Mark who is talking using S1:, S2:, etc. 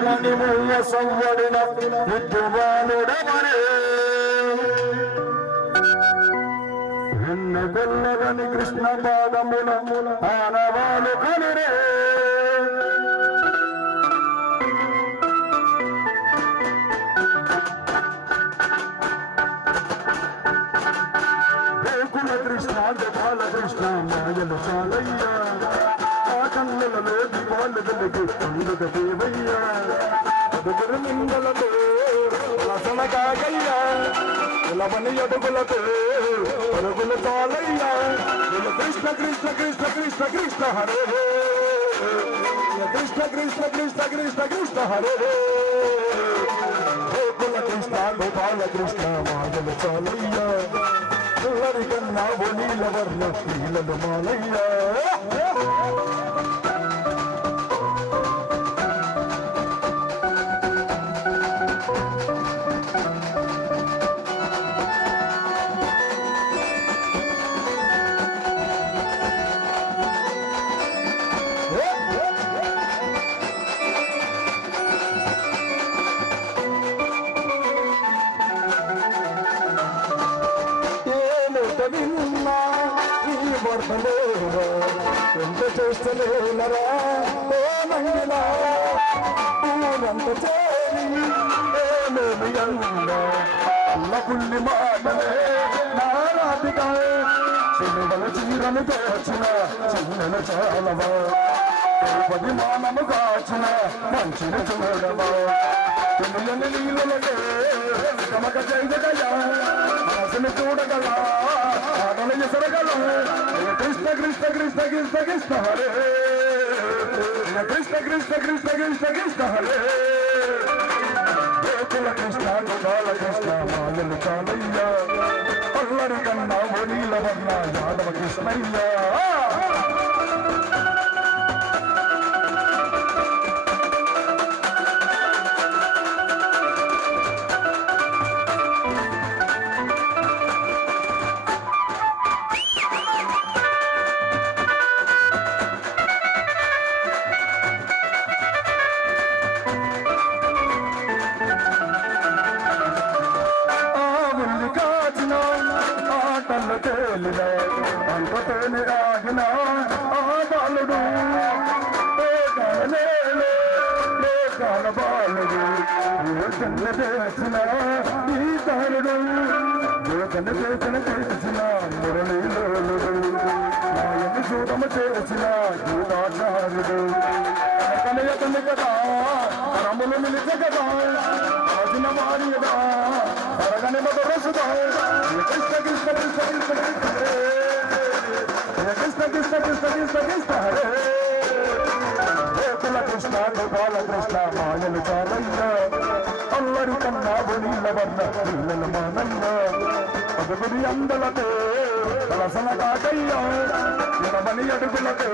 S1: మణి మూయ సవ్వడిన విద్యువానుడమనే ఎన్న కొల్లగని కృష్ణ పాదముల ఆనవాలు కనిరే. కృష్ణ బాల కృష్ణ మాయలు చాలయ్యా కన్నులలో దీపాలు వెలిగి దేవయ్యా అడుగురు నిందలతో రసన ఇలవని అడుగులతో పరుగులు చాలయ్యా కృష్ణ కృష్ణ కృష్ణ కృష్ణ కృష్ణ హరే కృష్ణ కృష్ణ కృష్ణ కృష్ణ కృష్ణ హరే గోకుల కృష్ణ గోపాల కృష్ణ మాయలు చాలయ్యా పిల్లరి కన్నా నీల వర్ణ నీలలు మాలయ్యా ఈ ఎంత చేస్తలేనరా ఓ నంగిలా పూలంత చేరి ఏమేమి అన్నా అల్ల పుల్లి మాటలే నారాధిక చిన్నల చీరను తోచిన చిన్నల చాలవా పది మానము కాచిన మంచిని చూడవా తెలియని నీళ్ళకే తమక చేయగల మనసుని చూడగలా ఆటలు కృష్ణ కృష్ణ కృష్ణ కృష్ణ కృష్ణ హరే. కృష్ణ కృష్ణ కృష్ణ కృష్ణ కృష్ణ హరే. గోకుల కృష్ణ గోపాల కృష్ణ మాలలు చాలయ్యా అల్లరి కన్నా ఒనీల వర్ణ యాదవ కృష్ణయ్యా. ఆటలు తేలిన అంతతోనే ఆగిన ఆ బాలుడు బాలుడు ఏ చేసిన ఈ దారుడు ఏ చేసిన చేసిన మురళీలోలుడు నాయని చూడమ చేసిన రములు గోపాల కృష్ణ మాయలు చాలయ్య అల్లరి కన్నా బొనీల వర్ణ పిల్లల మానయ్య అదుగురి అందలతో కలసన కాకయ్యా ఇనమని అడుగులతో